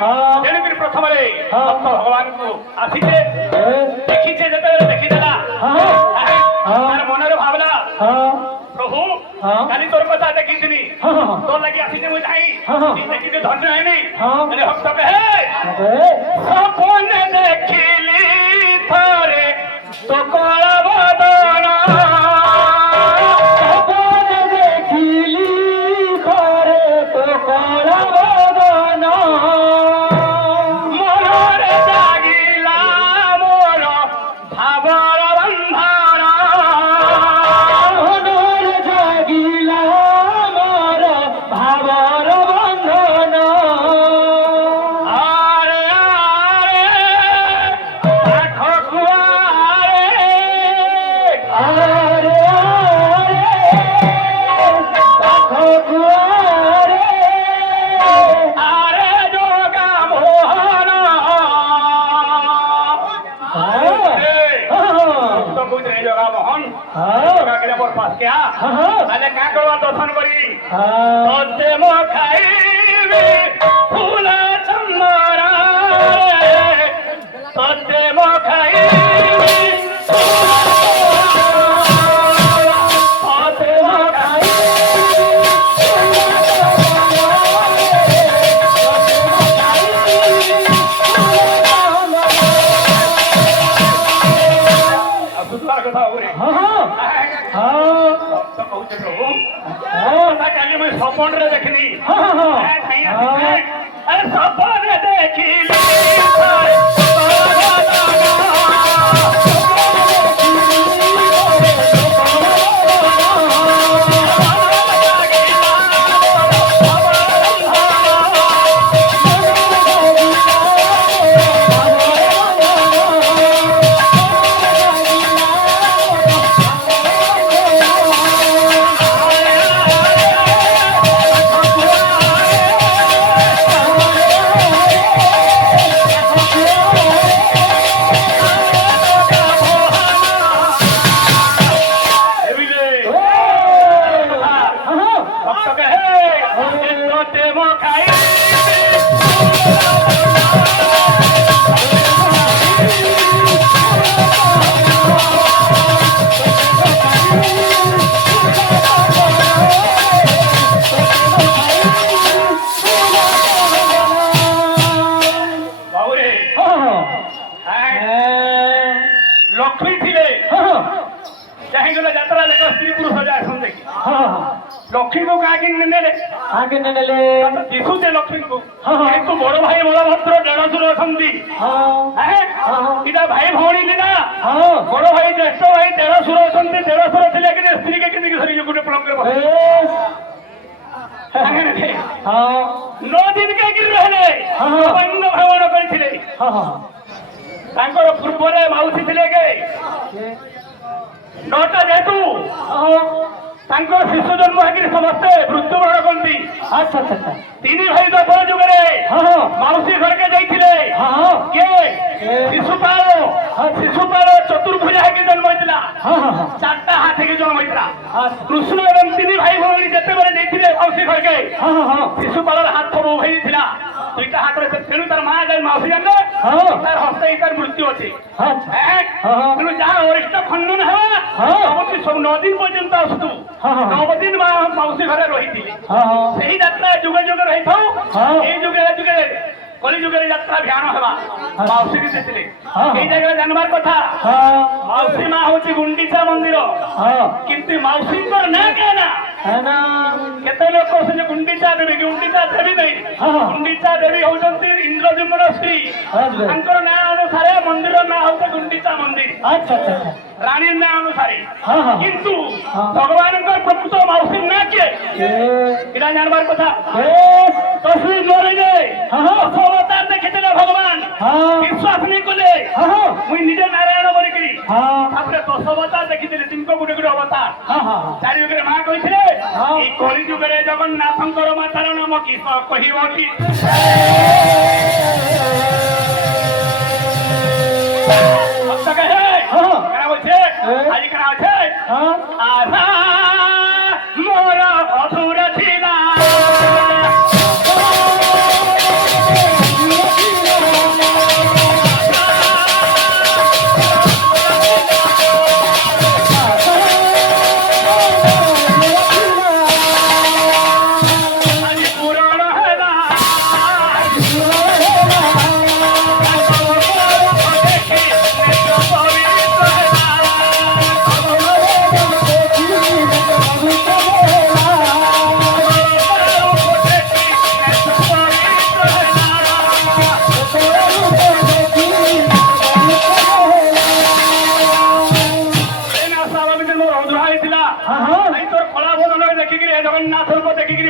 ତେଣୁକରି ପ୍ରଥମରେ ଭକ୍ତ ଭଗବାନଙ୍କୁ ଆସିଛେ ଦେଖିଛେ ଯେତେବେଳେ ଦେଖିଦେଲା ତାର ମନରେ ଭାବଲା ପ୍ରଭୁ କାଲି ତୋର କଥା ଦେଖିଥିଲି ତୋର ଲାଗି ଆସିଛେ ମୁଁ ଯାଇ ଦେଖିକି ଧନ୍ୟ ହେଇନି ହେଲେ ଭକ୍ତ କହେ ସପନେ ଦେଖିଲି ଥରେ ତୋ କଳ ବଦନ ସପନେ ଦେଖିଲି ଥରେ ତୋ କଳ ବଦନ ମନରେ ଜାଗିଲା ମୋର ଭାବର ବନ୍ଧନ ମନରେ ଜାଗିଲା ମୋର ଭାବର ବନ୍ଧନ ଆରେ ଆରେ ପାଖକୁ ଆରେ ଆରେ ପାଖକୁ ଆରେ ଯୋଗା ମୋହନ তো কইতে এই জগা মোহন জগা কেলে মোর পাস কে আলে কা করবা দর্শন করি তোতে মো খাইবি ফুলা চন্দরা তোতে মো খাইবি তোতে মো বুঝবার কথা ওরে তো কইতে প্রভু তা কালি মই স্বপ্নরে দেখিনি আরে স্বপ্নে দেখিলি লক্ষ্মী ଥିଲେ ଚାହିଁଗଲେ ଯାତ୍ରା ଯାକ ସ୍ତ୍ରୀ ପୁରୁଷ ଯାଏସନ୍ ଦେଖି ଲକ୍ଷ୍ମୀଙ୍କୁ କାହାକି ନେଲେ ଆଗେ ନେଲେ ଦିଶୁଛେ ଲକ୍ଷ୍ମୀଙ୍କୁ କିନ୍ତୁ ବଡ ଭାଇ ବଳଭଦ୍ର ଦେଢଶୁର ଅଛନ୍ତି ଏଇଟା ଭାଇ ଭଉଣୀ ନା ବଡ ଭାଇ ଜ୍ୟେଷ୍ଠ ଭାଇ ଦେଢଶୁର ଅଛନ୍ତି ଦେଢଶୁର ଥିଲେ କି ସ୍ତ୍ରୀକେ କେମିତି ଧରିକି ଗୋଟେ ପଲଙ୍କରେ ନଅ ଦିନ କାହିଁକି ରହିଲେ ଅନ୍ନ ଭ୍ରମଣ କରିଥିଲେ ତାଙ୍କର ପୂର୍ବରେ ମାଉସୀ ଥିଲେ କେ ନଅଟା ଯେହେତୁ ତାଙ୍କର ଶିଶୁ ଜନ୍ମ ହେଇକି ସମସ୍ତେ ମୃତ୍ୟୁବରଣ କରନ୍ତି ଆଚ୍ଛା ଆଚ୍ଛା ତିନି ଭାଇ ଦଶର ଯୁଗରେ ମାଉସୀ ଘରକେ ଯାଇଥିଲେ କିଏ ଶିଶୁପାଳ ଚତୁର୍ଭୁଜା ହେଇକି ଜନ୍ମ ହେଇଥିଲା ଚାରିଟା ହାତ ହେଇକି ଜନ୍ମ ହେଇଥିଲା କୃଷ୍ଣ ଏବଂ ତିନି ଭାଇ ଭଉଣୀ ଯେତେବେଳେ ଯାଇଥିଲେ ମାଉସୀ ଘରକେ ଶିଶୁପାଳର ହାତ ସବୁ ହେଇଥିଲା ଦୁଇଟା ହାତରେ ତେଣୁ ତାର ମା ଯାଇ ମାଉସୀ ଜାଣିଲେ ତାର ହସ୍ତ ତାର ମୃତ୍ୟୁ ଅଛି ତେଣୁ ଯାହା ଅରିଷ୍ଟ ଖଣ୍ଡନ ହେବା ସବୁ 9 ଦିନ ପର୍ଯ୍ୟନ୍ତ ଆସୁଛୁ 9 ଦିନ ମାଉସୀ ଘରେ ରହିଥିଲେ ସେହି ଯାତ୍ରା ଯୁଗ ଯୁଗ ରହିଥାଉ ଏଇ ଯୁଗରେ କଲି ଯୁଗରେ ଯାତ୍ରା ଭିଆନ ହେବା ମାଉସୀ ଦେଇଥିଲେ ଏଇ ଜାଗାରେ ଜାଣିବାର କଥା ମାଉସୀ ମା ହଉଛି ଗୁଣ୍ଡିଚା ମନ୍ଦିର କିନ୍ତୁ ମାଉସୀଙ୍କର ନାଁ କେଁ ନା କେତେ ଲୋକ କହୁଛନ୍ତି ଗୁଣ୍ଡିଚା ଦେବୀ ନାହିଁ ଗୁଣ୍ଡିଚା ଦେବୀ ହଉଛନ୍ତି ଇନ୍ଦ୍ରଦ୍ୟୁମ୍ନର ସ୍ତ୍ରୀ ତାଙ୍କର ନାଁ ଅନୁସାରେ ମନ୍ଦିର ନାଁ ହଉଛି ଗୁଣ୍ଡିଚା ମନ୍ଦିର ରାଣୀ ନାଁ ଅନୁସାରେ କିନ୍ତୁ ଭଗବାନଙ୍କର ପ୍ରକୃତ ମାଉସୀ ନାଁ କିଏ ଏଇଟା ଜାଣିବାର କଥା ତସଲି ନରେଜେ ଅବତାର ଦେଖିଥିଲେ ଭଗବାନ ବିଶ୍ୱାସ ନେଇ କଲେ ମୁଇଁ ନିଜେ ନାରାୟଣ ବୋଲିକିରି ତାପରେ 10 ଅବତାର ଦେଖିଥିଲେ ତିନକ ଗୋଟେ ଗୋଟେ ଅବତାର ଚାରି ଯୁଗରେ ମା କହିଥିଲେ এই কলি যুগের জগন্নাথঙ্কর মাতার নাম কি কহিব কি আজ কেন আছে আধা মোর অধুর ছিলা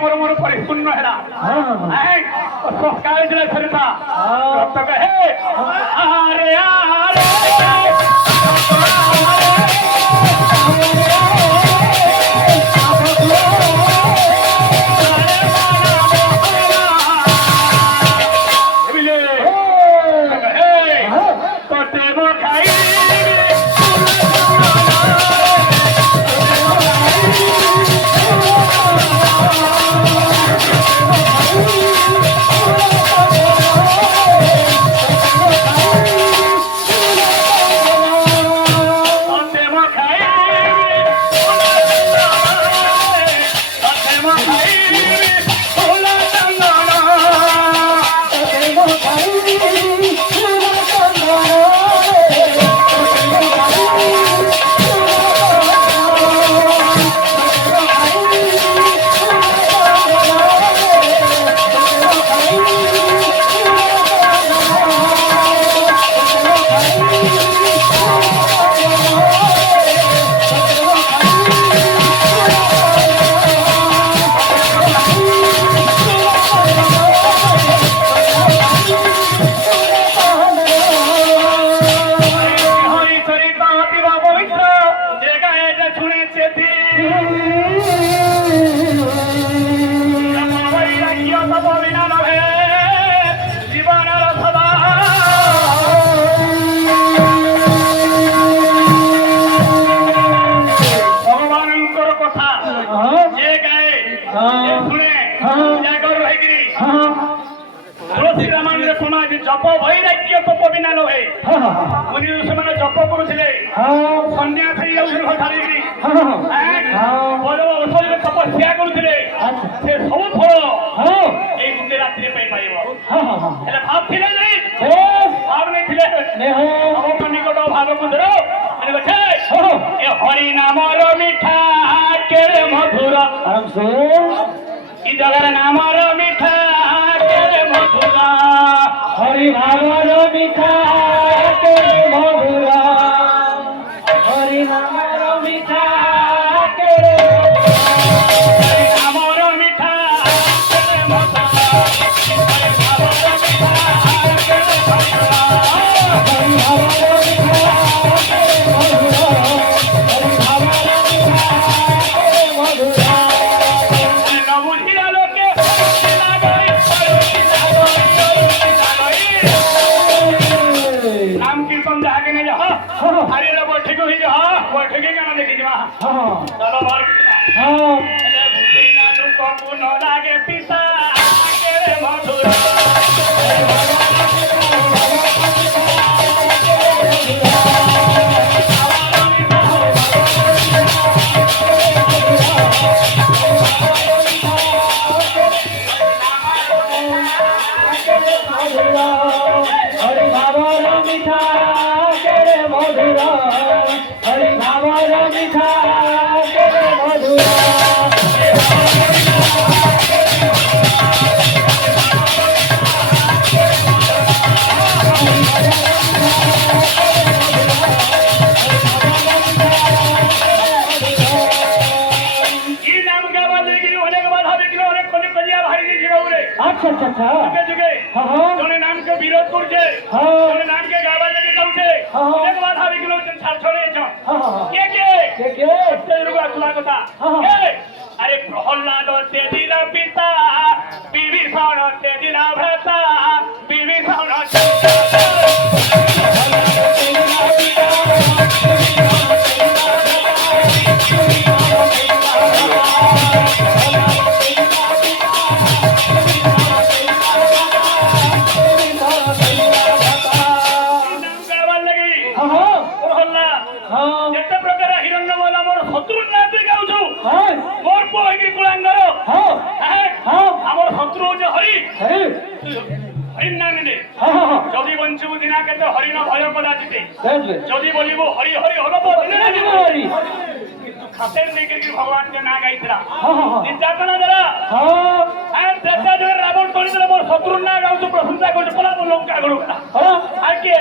ମୋର ପରିପୂର୍ଣ୍ଣ ହେଲା ସକାଳେ ଥିଲା ସରିତା ହେ ଆରେ ଆରେ ଜପ ବୈରାଗ୍ୟ ତପ ବିନା ନୁହେଁ ମୁନି ସେମାନେ ଜପ କରୁଥିଲେ ସନ୍ନ୍ୟାସ ହେଇଯାଉଥିଲେ ଛାଡ଼ିକିରି ଔଷଧରେ ତପସ୍ୟା କରୁଥିଲେ ସେ ସବୁ ଫଳ ଏଇ ଗୋଟେ ରାତ୍ରି ପାଇଁ ପାଇବ ହେଲେ ଭାବଥିଲେ ଭାବ ନେଇଥିଲେ ନିକଟ ଭାବକୁ ଧର ଏ ହରି ନାମର ମିଠା କେରେ ମଧୁର ଇ ଜଗର ନାମର ମିଠା କେରେ ମଧୁର हरि नामर मिठा केरे मधुरा हरि नामर मिठा केरे नामर मिठा केरे मधुरा हरि नामर मिठा केरे मधुरा हरि नामर मिठा केरे मधुरा हरि नामर मिठा केरे मधुरा न बुझिला लोके नाम कीर्तन जाके नहीं जा हरे रे बैठक होई जा बैठक के गाना देखि जा चलो बार अरे बुद्धि ना दुख को न लागे पिता केरे मधुरा हरि नामर मिठा केरे मधुरा हरि नामर मिठा केरे मधुरा अच्छा अच्छा अच्छा जुगे जुगे जने नाम के विरोध करछे जने नाम के गावा लगे जाउछे एक बात हावी किलो छाड़ छोड़े छ के तेरु आत्मा कथा अरे प्रहलाद तेजिर पिता विभीषण तेजिर भ्राता विभीषण ଯେତେ ପ୍ରକାର ହିରଣ୍ୟ ବୋଲା ମୋର ଶତ୍ରୁ ନାତି ଗାଉଛୁ ମୋର ପୁଅ ହେଇକି କୁଳାଙ୍ଗର ଆମର ଶତ୍ରୁ ହଉଛି ହରି ହରି ନା ନେଲେ ଯଦି ବଞ୍ଚିବୁ ଦିନା କେତେ ହରିଣ ଭୟ କଲା ଜିତେ ଯଦି ବୋଲିବୁ ହରି ହରି ହବ ହରି କିନ୍ତୁ ଖାତେର ନେଇକି ଭଗବାନ କେ ନା ଗାଇଥିଲା ନିର୍ଯାତନା ଦ୍ୱାରା ରାବଣ କରିଦେଲେ ମୋର ଶତ୍ରୁ ନା ଗାଉଛୁ ପ୍ରଶଂସା କରୁଛୁ ପଲା ମୋ ଲଙ୍କା ଗଡ଼ୁ ଆଉ କିଏ